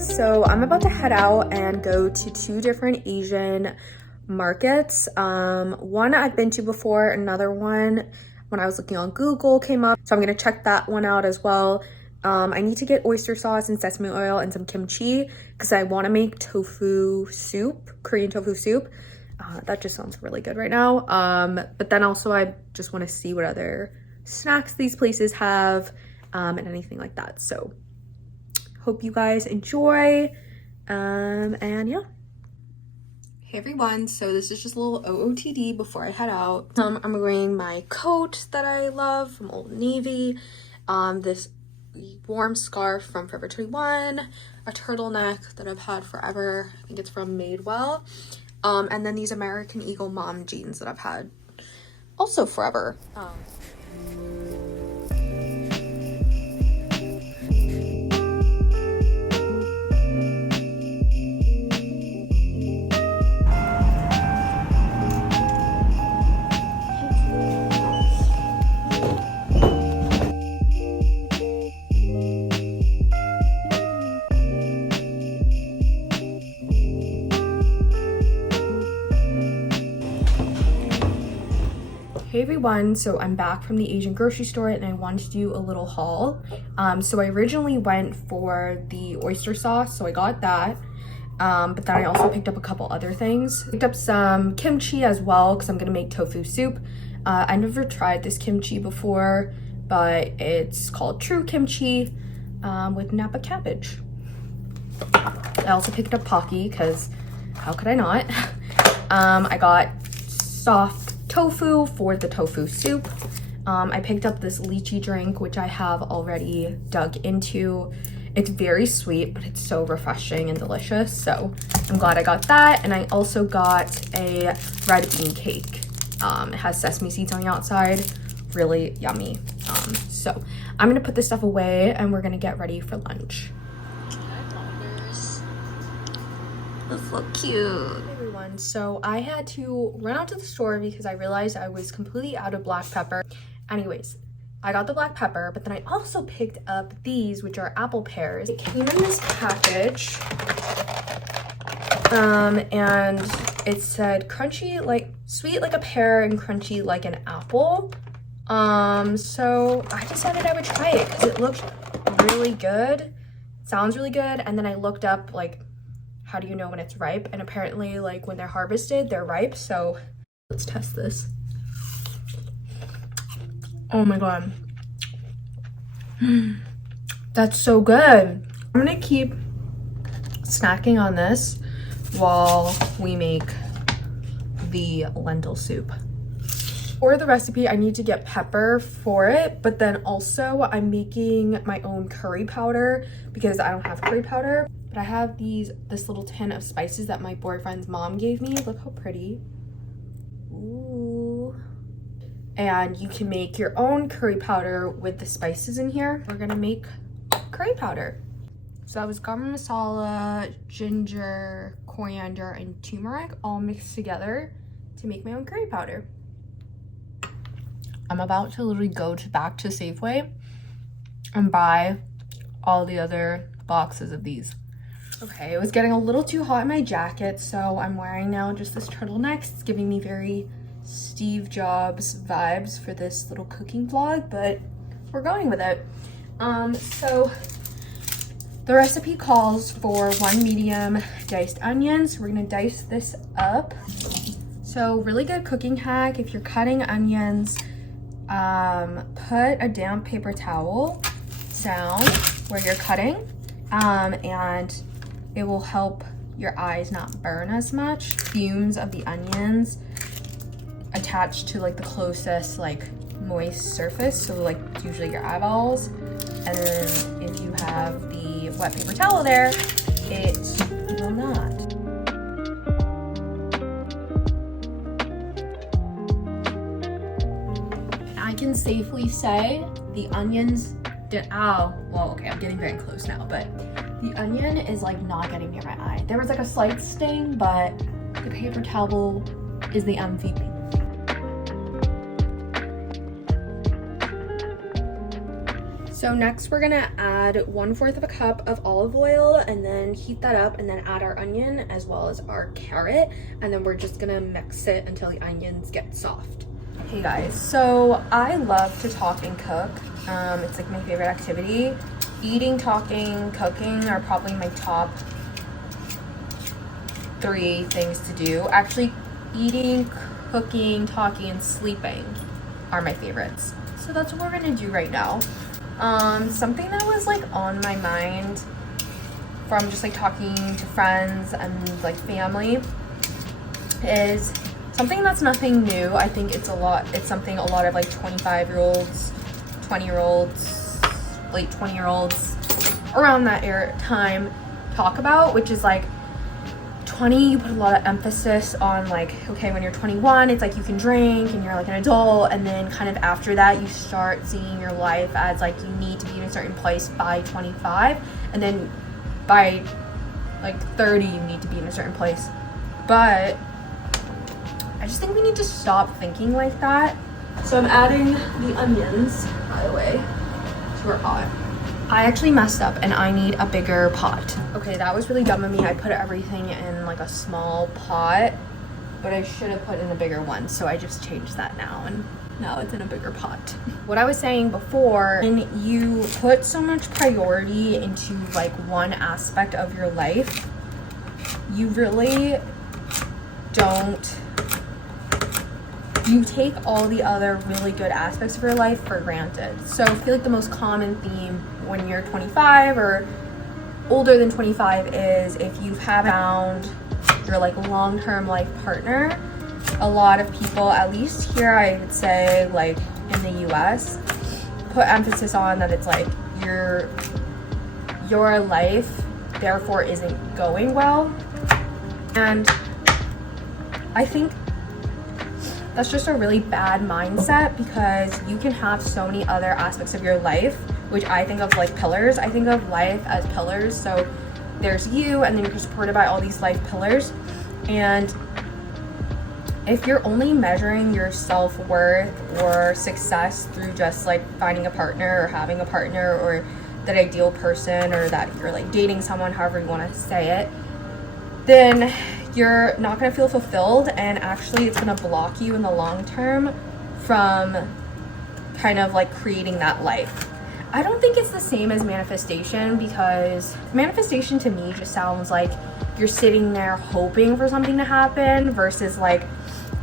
guys, so I'm about to head out and go to two different Asian markets. One I've been to before, another one when I was looking on Google came up, so I'm gonna check that one out as well. I need to get oyster sauce and sesame oil and some kimchi because I want to make tofu soup, Korean tofu soup. That just sounds really good right now. But then also I just want to see what other snacks these places have and anything like that. So hope you guys enjoy, and yeah. Hey everyone, so this is just a little OOTD before I head out. I'm wearing my coat that I love from Old Navy, this warm scarf from Forever 21, a turtleneck that I've had forever, I think it's from Madewell, and then these American Eagle mom jeans that I've had also forever. Hey everyone, so I'm back from the Asian grocery store and I wanted to do a little haul. So I originally went for the oyster sauce, so I got that. But then I also picked up a couple other things. Picked up some kimchi as well because I'm gonna make tofu soup. I never tried this kimchi before, but it's called true kimchi with Napa cabbage. I also picked up pocky because how could I not? I got soft tofu for the tofu soup. I picked up this lychee drink, which I have already dug into. It's very sweet, but it's so refreshing and delicious. So I'm glad I got that. And I also got a red bean cake. It has sesame seeds on the outside, really yummy. So I'm gonna put this stuff away and we're gonna get ready for lunch. This looks cute. Hey everyone, so I had to run out to the store because I realized I was completely out of black pepper. Anyways, I got the black pepper, but then I also picked up these, which are apple pears. It came in this package, and it said crunchy, like sweet like a pear and crunchy like an apple. So I decided I would try it because it looked really good. Sounds really good. And then I looked up like, how do you know when it's ripe? And apparently like when they're harvested, they're ripe. So let's test this. Oh my God. That's so good. I'm gonna keep snacking on this while we make the lentil soup. For the recipe, I need to get pepper for it, but then also I'm making my own curry powder because I don't have curry powder. But I have this little tin of spices that my boyfriend's mom gave me. Look how pretty. Ooh. And you can make your own curry powder with the spices in here. We're gonna make curry powder. So that was garam masala, ginger, coriander, and turmeric all mixed together to make my own curry powder. I'm about to literally go back to Safeway and buy all the other boxes of these. Okay, it was getting a little too hot in my jacket, so I'm wearing now just this turtleneck. It's giving me very Steve Jobs vibes for this little cooking vlog, but we're going with it. So the recipe calls for 1 medium diced onion, so we're gonna dice this up. So really good cooking hack, if you're cutting onions, put a damp paper towel down where you're cutting, and it will help your eyes not burn as much. Fumes of the onions attach to like the closest like moist surface, so like usually your eyeballs, and then if you have the wet paper towel there, it will not. I can safely say the onions well, okay, I'm getting very close now, but the onion is like not getting near my eye. There was like a slight sting, but the paper towel is the MVP. So next we're gonna add 1/4 of a cup of olive oil and then heat that up and then add our onion as well as our carrot. And then we're just gonna mix it until the onions get soft. Hey guys, so I love to talk and cook. It's like my favorite activity. Eating, talking, cooking are probably my top 3 things to do. Actually, eating, cooking, talking, and sleeping are my favorites. So that's what we're gonna do right now. Something that was like on my mind from just like talking to friends and like family is something that's nothing new. I think it's something a lot of like 25-year-olds, 20-year-olds, late 20-year-olds around that time talk about, which is like 20, you put a lot of emphasis on like, okay, when you're 21, it's like you can drink and you're like an adult, and then kind of after that you start seeing your life as like you need to be in a certain place by 25, and then by like 30 you need to be in a certain place. But I just think we need to stop thinking like that. So I'm adding the onions, by the way, to our pot. I actually messed up and I need a bigger pot. Okay, that was really dumb of me. I put everything in like a small pot, but I should have put in a bigger one. So I just changed that now, and now it's in a bigger pot. What I was saying before, when you put so much priority into like one aspect of your life, you really don't, you take all the other really good aspects of your life for granted. So I feel like the most common theme when you're 25 or older than 25 is if you have found your like long-term life partner. A lot of people, at least here I would say like in the US, put emphasis on that it's like your life therefore isn't going well. And I think that's just a really bad mindset, because you can have so many other aspects of your life, which I think of like pillars. I think of life as pillars. So there's you, and then you're supported by all these life pillars. And if you're only measuring your self-worth or success through just like finding a partner or having a partner or that ideal person, or that you're like dating someone, however you want to say it, then you're not going to feel fulfilled, and actually it's going to block you in the long term from kind of like creating that life. I don't think it's the same as manifestation, because manifestation to me just sounds like you're sitting there hoping for something to happen, versus like,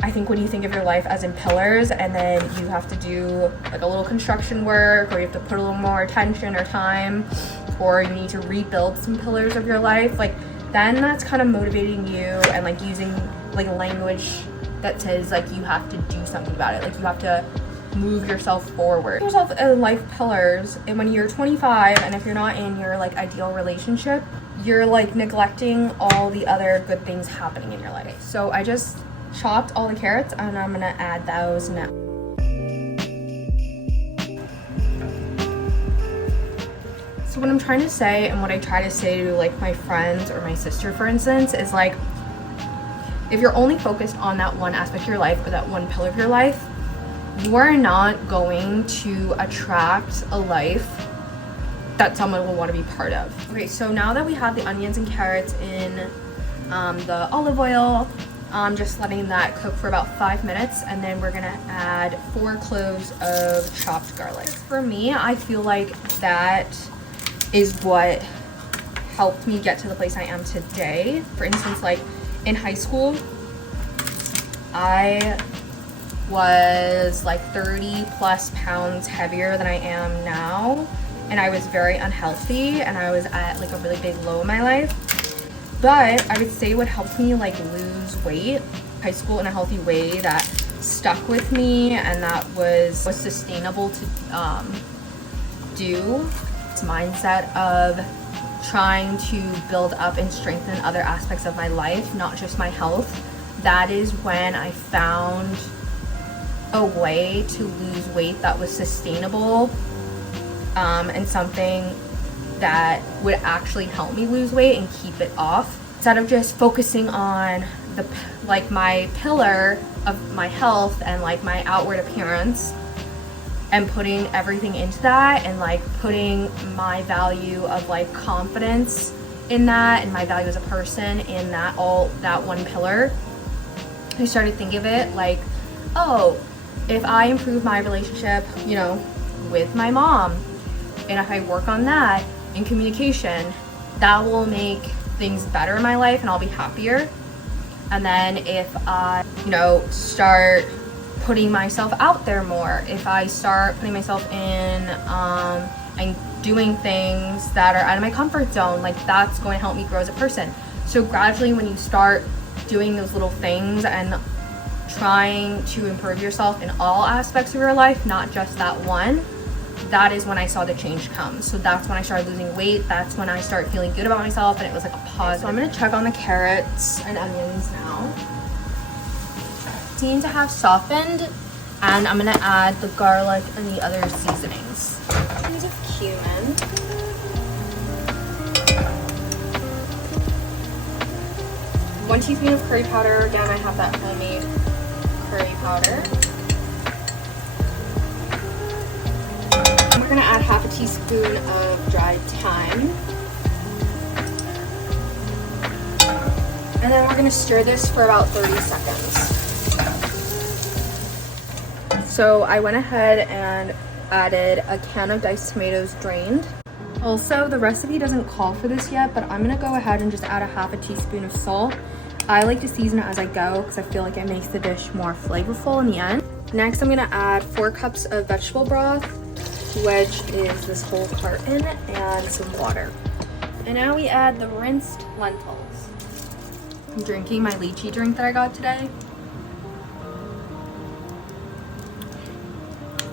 I think when you think of your life as in pillars, and then you have to do like a little construction work, or you have to put a little more attention or time, or you need to rebuild some pillars of your life, like then that's kind of motivating you and like using like language that says like you have to do something about it, like you have to move yourself forward. Yourself as life pillars, and when you're 25 and if you're not in your like ideal relationship, you're like neglecting all the other good things happening in your life. So I just chopped all the carrots and I'm gonna add those now. So what I'm trying to say, and what I try to say to like my friends or my sister, for instance, is like, if you're only focused on that one aspect of your life or that one pillar of your life, you are not going to attract a life that someone will want to be part of. Okay, so now that we have the onions and carrots in the olive oil, I'm just letting that cook for about 5 minutes, and then we're gonna add 4 cloves of chopped garlic. For me, I feel like that is what helped me get to the place I am today. For instance, like in high school, I was like 30 plus pounds heavier than I am now, and I was very unhealthy, and I was at like a really big low in my life. But I would say what helped me like lose weight, high school, in a healthy way that stuck with me and that was sustainable to do, this mindset of trying to build up and strengthen other aspects of my life, not just my health. That is when I found a way to lose weight that was sustainable, and something that would actually help me lose weight and keep it off, instead of just focusing on the like my pillar of my health and like my outward appearance, and putting everything into that, and like putting my value of like confidence in that, and my value as a person in that, all that one pillar, I started thinking of it like, oh, if I improve my relationship, you know, with my mom, and if I work on that in communication, that will make things better in my life and I'll be happier. And then if I, you know, start putting myself out there more, if I start putting myself in and doing things that are out of my comfort zone, like that's going to help me grow as a person. So gradually when you start doing those little things and trying to improve yourself in all aspects of your life, not just that one, that is when I saw the change come. So that's when I started losing weight. That's when I started feeling good about myself, and it was like a pause. So I'm gonna check on the carrots and onions now. Seem to have softened, and I'm gonna add the garlic and the other seasonings. Tons of cumin. 1 teaspoon of curry powder. Again, I have that homemade curry powder. We're gonna add half a teaspoon of dried thyme. And then we're gonna stir this for about 30 seconds. So I went ahead and added a can of diced tomatoes drained. Also, the recipe doesn't call for this yet, but I'm gonna go ahead and just add a half a teaspoon of salt. I like to season it as I go because I feel like it makes the dish more flavorful in the end. Next, I'm gonna add 4 cups of vegetable broth, which is this whole carton, and some water. And now we add the rinsed lentils. I'm drinking my lychee drink that I got today.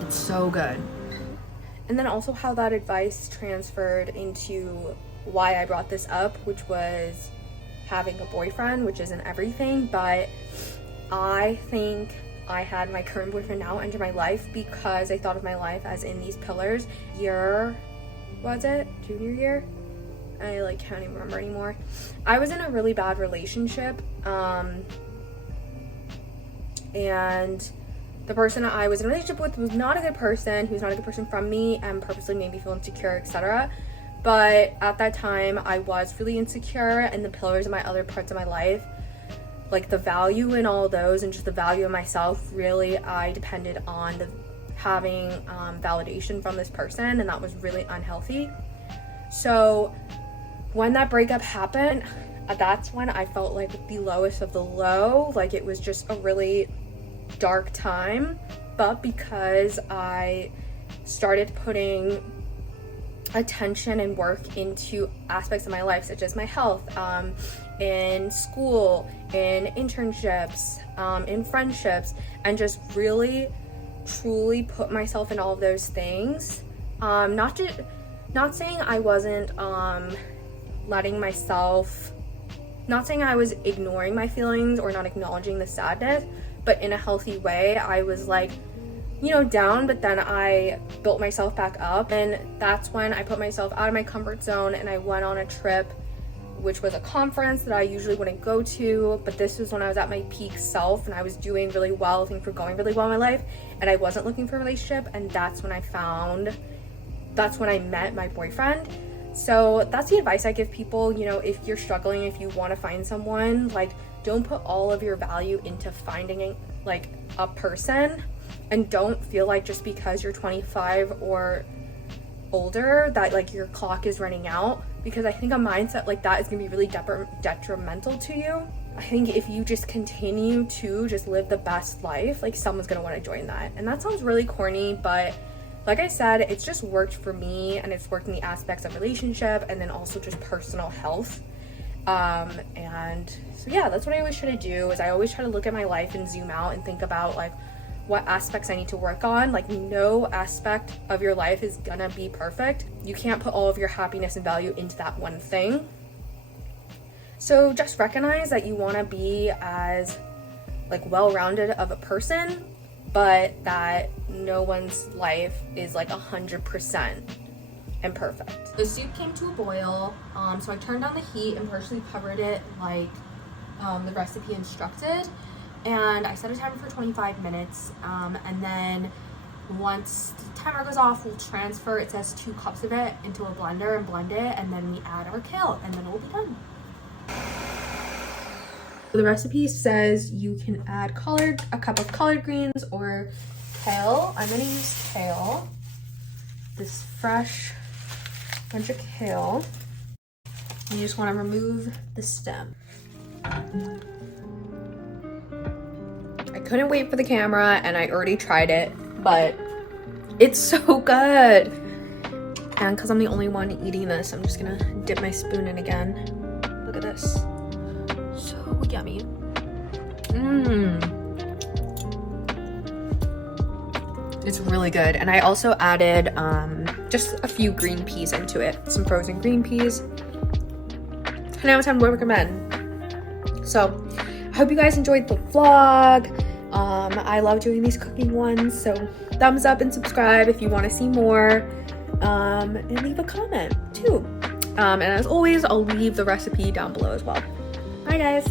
It's so good. And then also how that advice transferred into why I brought this up, which was having a boyfriend, which isn't everything, but I think I had my current boyfriend now enter my life because I thought of my life as in these pillars. Junior year? I like can't even remember anymore. I was in a really bad relationship, and the person I was in a relationship with was not a good person. He was not a good person from me and purposely made me feel insecure, etc. But at that time, I was really insecure, and the pillars of my other parts of my life, like the value in all those and just the value of myself, really I depended on having validation from this person, and that was really unhealthy. So when that breakup happened, that's when I felt like the lowest of the low. Like it was just a really dark time, but because I started putting attention and work into aspects of my life, such as my health, in school, in internships, in friendships, and just really truly put myself in all of those things. Not saying I wasn't letting myself, not saying I was ignoring my feelings or not acknowledging the sadness, but in a healthy way. I was like, you know, down, but then I built myself back up, and that's when I put myself out of my comfort zone and I went on a trip, which was a conference that I usually wouldn't go to, but this was when I was at my peak self and I was doing really well, things were going really well in my life, and I wasn't looking for a relationship, and that's when I met my boyfriend. So that's the advice I give people, you know, if you're struggling, if you want to find someone, like, don't put all of your value into finding like a person, and don't feel like just because you're 25 or older that like your clock is running out, because I think a mindset like that is gonna be really detrimental to you. I think if you just continue to just live the best life, like someone's gonna want to join that. And that sounds really corny, but like I said, it's just worked for me, and it's worked in the aspects of relationship and then also just personal health. And so yeah, that's what I always try to do, is I always try to look at my life and zoom out and think about like what aspects I need to work on. Like no aspect of your life is gonna be perfect. You can't put all of your happiness and value into that one thing. So just recognize that you want to be as like well-rounded of a person, but that no one's life is like 100% and perfect. The soup came to a boil, so I turned down the heat and partially covered it like the recipe instructed, and I set a timer for 25 minutes, and then once the timer goes off, we'll transfer, it says 2 cups of it, into a blender and blend it, and then we add our kale, and then we'll be done. The recipe says you can add a cup of collard greens or kale. I'm gonna use kale, this fresh bunch of kale. You just want to remove the stem. I couldn't wait for the camera, and I already tried it, but it's so good. And because I'm the only one eating this, I'm just gonna dip my spoon in again. Look at this. So yummy. It's really good. And I also added just a few green peas into it, some frozen green peas. 10 out of 10 would recommend. So I hope you guys enjoyed the vlog. I love doing these cooking ones, so thumbs up and subscribe if you want to see more, and leave a comment too. And as always, I'll leave the recipe down below as well. Bye guys.